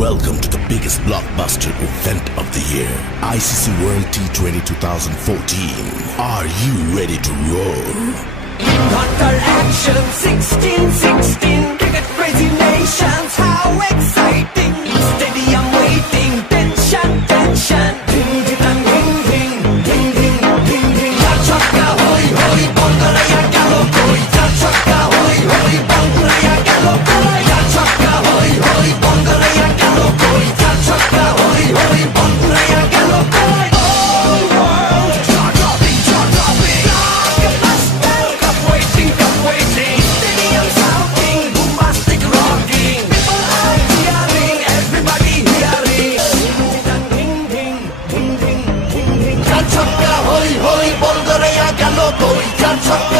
Welcome to the biggest blockbuster event of the year, ICC World T20 2014. Are you ready to roar? Hunter action 16-16, cricket crazy nations, how exciting! Stadium waiting, tension, tension. Ding ding ding ding ding ding ding ding. Chaka hoy hoy, Bongalaya galo koi. Chaka hoy hoy, Bongalaya galo koi. Chaka hoy hoy, Bongalaya galo koi. Chaka hoy hoy, Bongalaya galo koi. All world, jaw-dropping, jaw-dropping. Blockbuster, cup waiting, cup waiting. Stadium shouting, bombastic rocking. People are cheering, everybody hearing. Ding ding ding ding ding ding. Chaka hoy hoy, Bongalaya galo koi. Chaka